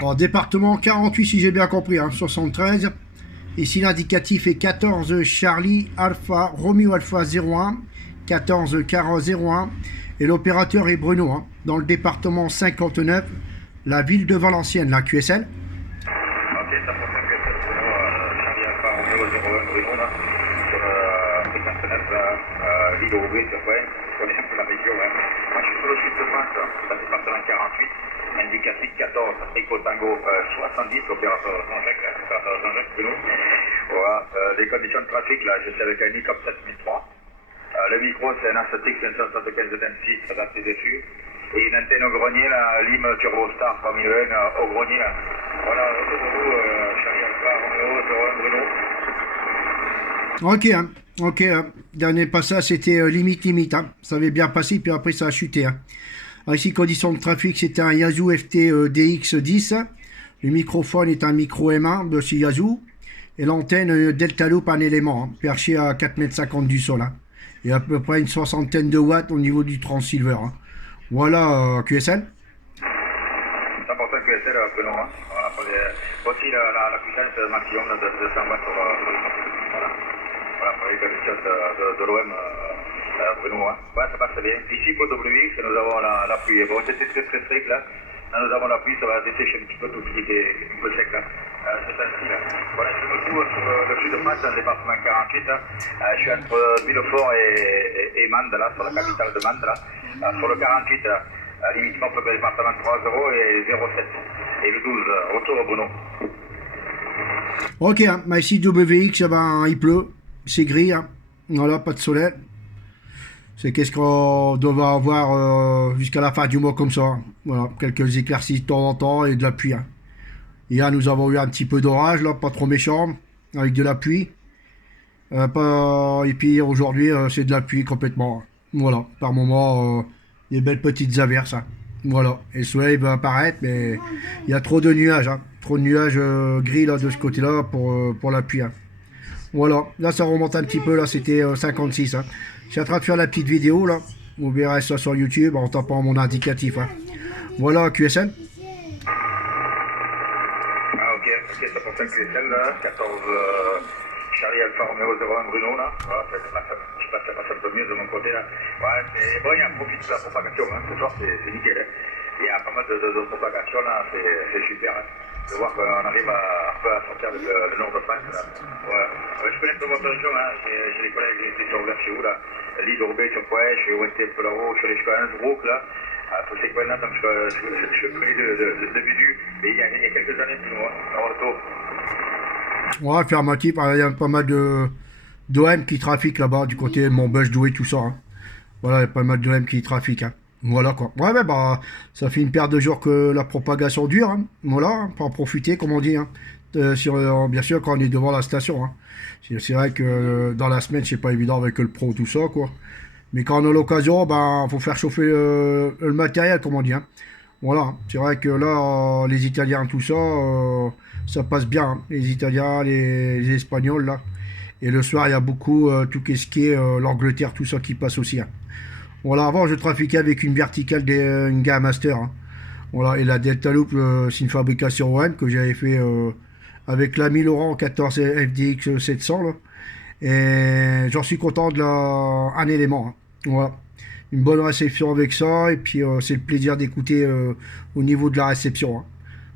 En département 48, si j'ai bien compris, hein, 73. Ici, l'indicatif est 14 Charlie Alpha Romeo Alpha 01, 14 Caro 01. Et l'opérateur est Bruno, hein, dans le département 59, la ville de Valenciennes, la QSL. Ok, ça pour ça que c'est Bruno, Charlie Alpha Romeo 01 Bruno, là, sur fréquence 9, l'île au Roubaix, sur ouais, je connais un peu la région, ouais. Moi, je suis sur le sud de France, dans le département 48, indicatif 14, Rico Tango 70, opérateur Jean-Jacques Bruno. Voilà, les conditions de trafic, là, je suis avec un ICOP 7003. Le micro, c'est un Astatic 575 M6 adapté dessus. Et une antenne au grenier, la Lime Turbostar 3001 au grenier. Là. Voilà, autour de vous, Charlie Alpha, Romeo, 01 Bruno. Ok, hein, ok. Dernier passage, c'était limite. Hein. Ça avait bien passé, puis après, ça a chuté. Hein. Alors ici, condition de trafic, c'était un Yazoo FT DX10. Le microphone est un micro M1 de chez Yazoo. Et l'antenne Delta Loop, un élément, hein, perché à 4,50 m du sol. Hein. Et à peu près une soixantaine de watts au niveau du transceiver. Hein. Voilà, QSL. C'est important que c'est le Bruno. Hein. Voilà, aussi la puissance maximum de 100 watts sur les sorties. Voilà. Voilà, pour les conditions de l'OM, Bruno. Hein. Ouais, ça passe bien. Ici, pour WX, nous avons la pluie. Bon, c'était très strict là. Là, nous avons la pluie, ça va dessécher un petit peu tout ce qui était un peu sec là. C'est ainsi là. Voilà, je me trouve sur le sud de France, dans le département 48. Là. Je suis entre Villefort et Mende, là, sur la capitale de Mende. Là. Sur le 48, limite pour le département 3-0 et 0,7. Et le 12, retour Bruno. Ok, hein, bah ici WX, ben, il pleut, c'est gris, hein. Voilà, pas de soleil. C'est qu'est-ce qu'on doit avoir jusqu'à la fin du mois comme ça. Hein. Voilà, quelques éclaircies de temps en temps et de la pluie. Hein. Hier, nous avons eu un petit peu d'orage, là, pas trop méchant, avec de la pluie. Et puis aujourd'hui, c'est de la pluie complètement. Hein. Voilà, par moment, des belles petites averses. Hein. Voilà, et le soleil va apparaître, mais il y a trop de nuages. Hein. Trop de nuages gris là, de ce côté-là pour la pluie. Hein. Voilà, là ça remonte un petit peu, là c'était 56. Hein. Je suis en train de faire la petite vidéo là. Vous verrez ça sur YouTube en tapant mon indicatif. Hein. Voilà, QSL. Ah, ok, c'est pour ça que c'est celle-là, 14 Charlie Alpha Romeo 01 Bruno, là. Voilà, je passe, ça passe un peu mieux de mon côté, là. Ouais, c'est bon, il y a un profit de la propagation, hein. Ce soir, c'est nickel, hein. Il y a pas mal de propagation, là, c'est super, hein. De voir qu'on arrive un peu à sortir avec le nord de France, là. Ouais. Je connais un peu votre région, hein. J'ai des collègues qui étaient sur vers chez vous, là. L'île d'Ourbet, sur quoi, je suis ONT un peu là-haut, je suis allé jusqu'à Innsbruck, là. Tous ces coins-là, donc je connais de début, mais il y a quelques années, plus loin, en retour. Ouais, affirmatif, il y a pas mal d'OM qui trafiquent là-bas, du côté de Montbeuge, Douai, tout ça. Hein. Voilà, il y a pas mal d'OM qui trafiquent. Hein. Voilà quoi. Ouais, mais bah, ça fait une paire de jours que la propagation dure. Hein. Voilà, hein, pour en profiter, comme on dit. Hein. Bien sûr, quand on est devant la station. Hein. C'est vrai que dans la semaine, c'est pas évident avec le pro, tout ça, quoi. Mais quand on a l'occasion, ben, faut faire chauffer le matériel, comme on dit. Hein. Voilà, c'est vrai que là, les Italiens, tout ça, ça passe bien. Hein. Les Italiens, les Espagnols, là. Et le soir, il y a beaucoup, tout ce qui est l'Angleterre, tout ça qui passe aussi. Hein. Voilà, avant, je trafiquais avec une verticale, une Game Master. Hein. Voilà, et la Delta Loop, c'est une fabrication One que j'avais fait avec l'ami Laurent 14 FDX 700. Là. Et j'en suis content de un élément. Hein. Voilà. Une bonne réception avec ça, et puis c'est le plaisir d'écouter au niveau de la réception. Hein.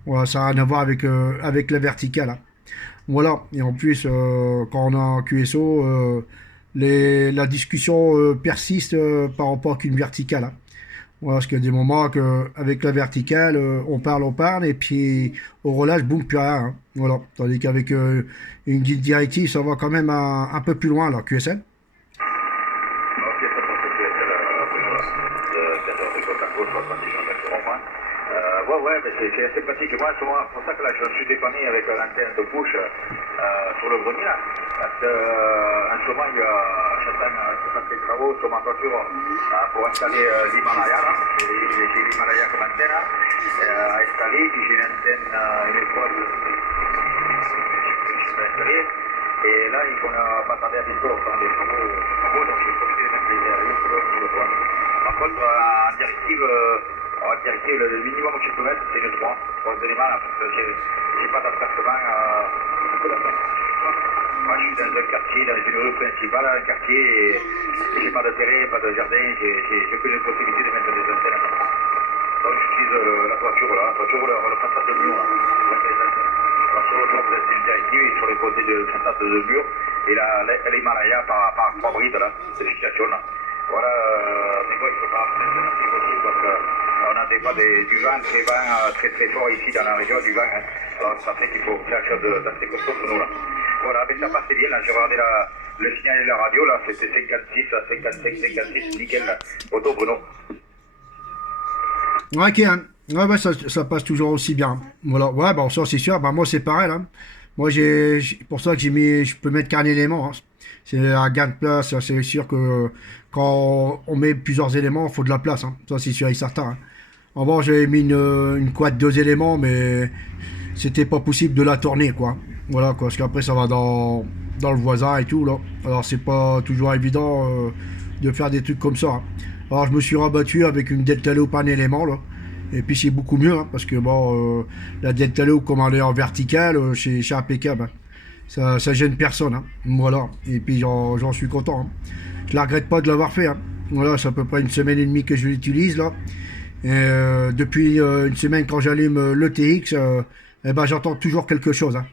Voilà, ça n'a rien à voir avec la verticale. Hein. Voilà, et en plus, quand on a un QSO, la discussion persiste par rapport à une verticale. Hein. Voilà, parce qu'il y a des moments qu'avec la verticale, on parle, et puis au relâche, boum, plus rien. Hein. Voilà, tandis qu'avec une guide directive, ça va quand même un peu plus loin, là, QSL. Ouais, mais c'est assez pratique. Moi, c'est pour ça que là, je suis dépanné avec l'antenne de push sur le grenier, là. Parce qu'en ce moment, j'attends des travaux sur ma toiture pour installer l'Himalaya, là. J'ai l'Himalaya comme antenne à installer, puis j'ai une antenne électrode que je vais installer. Et là, il faut pas tarder à bientôt faire des travaux, donc je vais profiter de mettre les aériens sur le toit. Par contre, en directive, Alors, directive, le minimum que je peux mettre, c'est le 3 éléments, là, parce que j'ai pas d'emplacement, beaucoup d'emplacement. Moi, je suis dans un quartier, dans une rue principale, un quartier, et j'ai pas de terrain, pas de jardin, j'ai que les possibilités de mettre des antennes. Donc, j'utilise la toiture, là, le façade de mur, là. Alors, sur le toit, vous avez une directive, et sur les côtés de façade de mur, et là, l'Himalaya par 3 brides, là, de fixation, là. Voilà, mais moi, il ne faut pas faire ça, c'est possible, parce qu'on a des fois du vent très très fort ici dans la région, du vent, hein. Alors, ça fait qu'il faut faire quelque chose d'assez costaud pour nous, là. Voilà, mais ça passait bien, là, j'ai regardé le signal de la radio, là, c'était 56, 55, 56, nickel, là. Auto, Bruno. Ok, hein. Ouais, bah, ça passe toujours aussi bien. Voilà, ouais, bah, ça c'est sûr. Bah, moi c'est pareil, là. Moi, pour ça que je peux mettre qu'un élément, hein. C'est un gain de place. C'est sûr que quand on met plusieurs éléments, il faut de la place, hein. Ça c'est sûr et certain, hein. Avant, j'avais mis une quad 2 éléments, mais c'était pas possible de la tourner, quoi. Voilà, quoi. Parce qu'après, ça va dans le voisin et tout, là. Alors, c'est pas toujours évident de faire des trucs comme ça, hein. Alors, je me suis rabattu avec une Delta Loop un élément, là. Et puis, c'est beaucoup mieux, hein, parce que, bon, la Delta Loop, comme elle est en verticale, c'est impeccable, hein. Ça gêne personne, hein. Voilà. Et puis, j'en suis content, hein. Je la regrette pas de l'avoir fait, hein. Voilà, c'est à peu près une semaine et demie que je l'utilise, là. Et depuis une semaine, quand j'allume le TX, eh ben, j'entends toujours quelque chose, hein.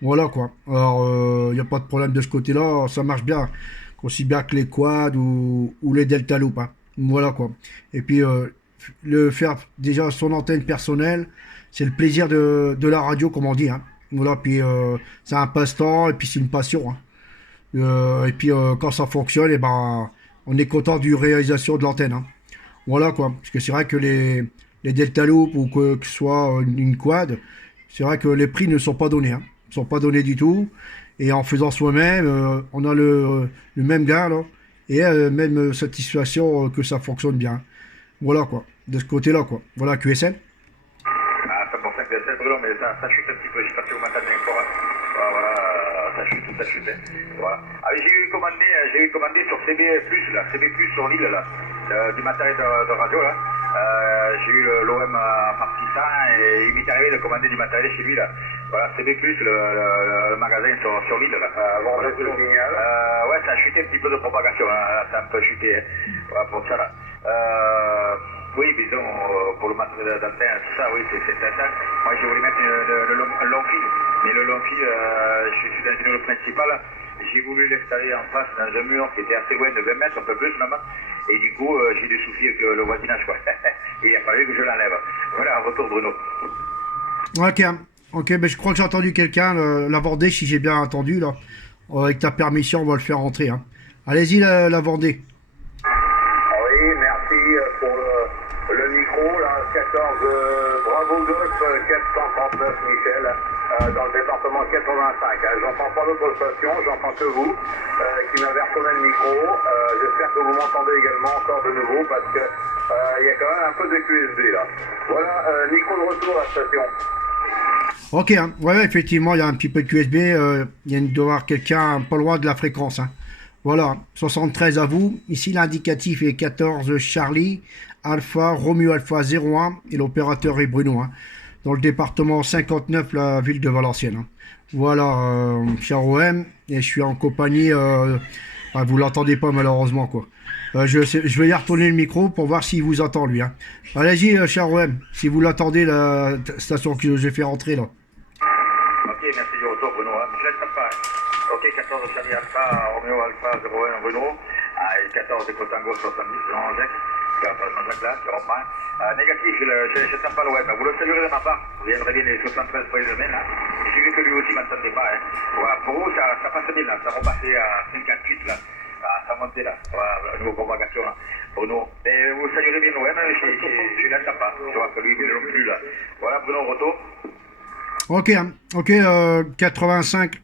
Voilà, quoi. Alors, il n'y a pas de problème de ce côté-là, ça marche bien. Aussi bien que les quads ou les Delta Loop, hein. Voilà, quoi. Et puis, le faire déjà son antenne personnelle, c'est le plaisir de la radio, comme on dit, hein. Voilà, puis c'est un passe-temps et puis c'est une passion, hein. Et puis, quand ça fonctionne, eh ben, on est content du réalisation de l'antenne, hein. Voilà, quoi. Parce que c'est vrai que les Delta Loop ou que ce soit une quad, c'est vrai que les prix ne sont pas donnés, hein. Ils ne sont pas donnés du tout. Et en faisant soi-même, on a le même gain, là. Et même satisfaction que ça fonctionne bien. Voilà, quoi. De ce côté-là, quoi. Voilà, QSL. Ah, c'est pour ça que c'est Bruno, mais ça chute un petit peu, je sais pas si vous m'entendez encore, hein. Voilà, ça chute, hein. Voilà. Ah, j'ai commandé sur CB+, là, CB+, sur l'île, là, du matériel de radio, là. J'ai eu l'OM par 600 et il m'est arrivé de commander du matériel chez lui, là. Voilà, CB+, le magasin sur l'île, là. Bon, ouais, ça a chuté un petit peu de propagation, hein. Ça a un peu chuté, hein. Voilà, pour ça, là. Oui, disons, pour le matériel d'antenne, tout ça, oui, c'est ça. Moi, j'ai voulu mettre un long fil, mais le long fil, je suis dans une rue principale, j'ai voulu l'installer en face dans un mur qui était assez loin de 20 mètres, un peu plus même, et du coup, j'ai des soucis avec le voisinage, quoi. Et il a fallu que je l'enlève. Voilà, retour Bruno. Ok, ben je crois que j'ai entendu quelqu'un l'aborder, si j'ai bien entendu, là. Avec ta permission, on va le faire rentrer, hein. Allez-y, l'aborder. Oui, merci pour le micro, là, 14 Bravo Golf 439 Michel, dans le département 85. J'entends pas d'autres stations, j'entends que vous, qui m'avez retourné le micro. J'espère que vous m'entendez également encore de nouveau, parce que il y a quand même un peu de QSB là. Voilà, micro de retour à la station. Ok, hein. Ouais, effectivement, il y a un petit peu de QSB. Il doit y avoir quelqu'un pas loin de la fréquence, hein. Voilà, 73 à vous. Ici, l'indicatif est 14 Charlie, Alpha, Romeo Alpha 01 et l'opérateur est Bruno, hein. Dans le département 59, la ville de Valenciennes, hein. Voilà, cher OM, et je suis en compagnie, vous l'entendez pas malheureusement, quoi. Je vais y retourner le micro pour voir s'il vous entend, lui, hein. Allez-y, cher OM, si vous l'entendez, la station que j'ai fait rentrer, là. Ok, merci du retour Bruno, hein. Je laisse pas, hein. Ok, 14 Charlie Alpha, Romeo Alpha 01 Bruno, et 14 de Cotango 70, Jean-Jacques, Jean-Jacques là, je reprends. Négatif, je ne sens pas le web. Vous le saluerez de ma part, vous viendrez bien les 73 points de là. J'ai vu que lui aussi ne m'entendait pas, hein. Voilà, pour vous, ça passe bien là, ça repassait à 58 là. Ça montait là, voilà, niveau propagation là, Bruno. Et vous saluerez bien le web, je ne l'entends pas, je vois que lui, il non plus là. Voilà, Bruno, retour. Ok, 85.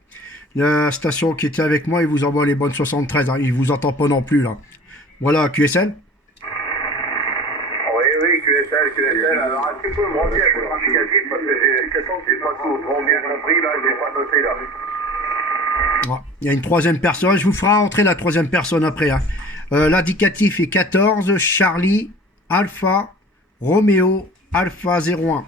La station qui était avec moi, il vous envoie les bonnes 73, hein. Il vous entend pas non plus là. Voilà, QSL. Oui, QSL. Alors, est-ce que vous pouvez me renvoyer à votre indicatif, parce que j'ai pas tout trop bien compris là, j'ai pas noté là. Il y a une troisième personne, je vous ferai entrer la troisième personne après, hein. L'indicatif est 14 Charlie Alpha Roméo Alpha 01.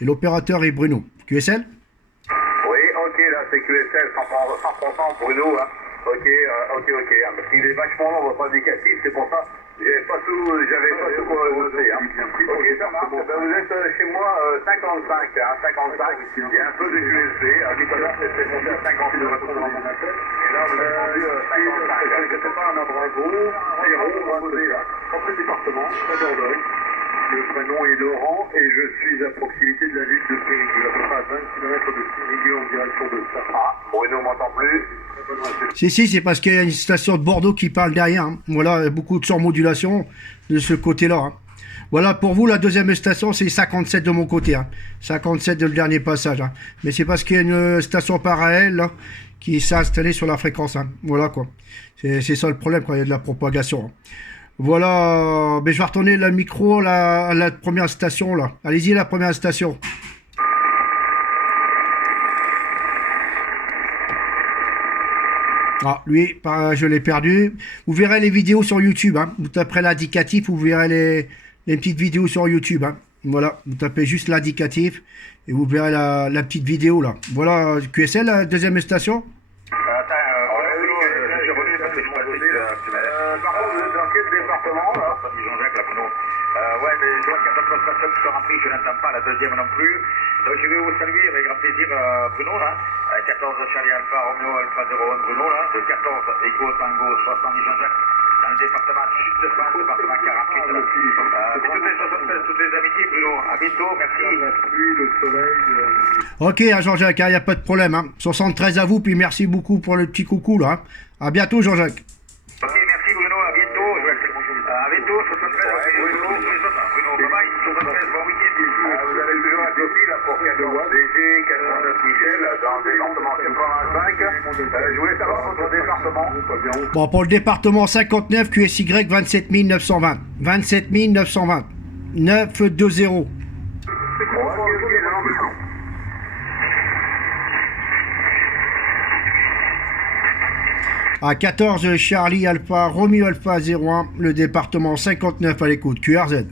Et l'opérateur est Bruno. QSL? Oui, ok, là c'est QSL 100% Bruno, hein. Ok, ok, hein, parce qu'il est vachement long, votre indicatif, c'est pour ça. J'avais pas tout noté, hein. Ok, ça marche. Ben, vous êtes chez moi 55, hein, 55. Il y a un peu de QSB. Tout à l'heure, c'était monté à 50 de répondre à mon appel. Et là, vous êtes rendu 55. C'était pas un abrego, zéro, posé là. Entre le département, à Dordogne. Le prénom est Laurent et je suis à proximité de la ville de Périgueux, à peu près à 20 km de Périgueux en direction de Sahara. Bruno m'entend plus. Si, c'est parce qu'il y a une station de Bordeaux qui parle derrière. Hein. Voilà, beaucoup de surmodulation de ce côté-là. Hein. Voilà, pour vous, la deuxième station, c'est 57 de mon côté. Hein. 57 de le dernier passage. Hein. Mais c'est parce qu'il y a une station parallèle là, qui s'est installée sur la fréquence. Hein. Voilà, quoi. C'est ça le problème quand il y a de la propagation. Hein. Voilà, mais je vais retourner le micro à la première station, là. Allez-y, la première station. Ah, lui, je l'ai perdu. Vous verrez les vidéos sur YouTube. Hein. Vous taperez l'indicatif, vous verrez les petites vidéos sur YouTube. Hein. Voilà, vous tapez juste l'indicatif et vous verrez la petite vidéo là. Voilà, QSL, la deuxième station. Par contre, vous êtes dans quel département là? Jean-Jacques, là, Bruno. Ouais, mais je vois qu'il y a d'autres personnes qui sont remplies, je n'entends pas la deuxième non plus. Donc je vais vous saluer avec grand plaisir, Bruno, là. 14 Charlie Alpha, Romeo Alpha 01, Bruno, là. De 14 Echo Tango 70 Jean-Jacques, dans le département Sud de France, département 48. Là. Toutes les amitiés, Bruno. À bientôt, merci. La pluie, le soleil. Ok, Jean-Jacques, il n'y a pas de problème. Hein. 73 à vous, puis merci beaucoup pour le petit coucou là. Hein. À bientôt, Jean-Jacques. Ok, merci Bruno, à bientôt. À bientôt, 73, Bruno, bye bye, 73, bon week-end. Vous avez toujours un copie là pour 14 DG 89 Michel dans le département 85. Je voulais savoir votre département. Bon, pour le département 59, QSY 27 920. 27 920. 920. À 14 Charlie Alpha, Romeo Alpha 01, le département 59 à l'écoute, QRZ.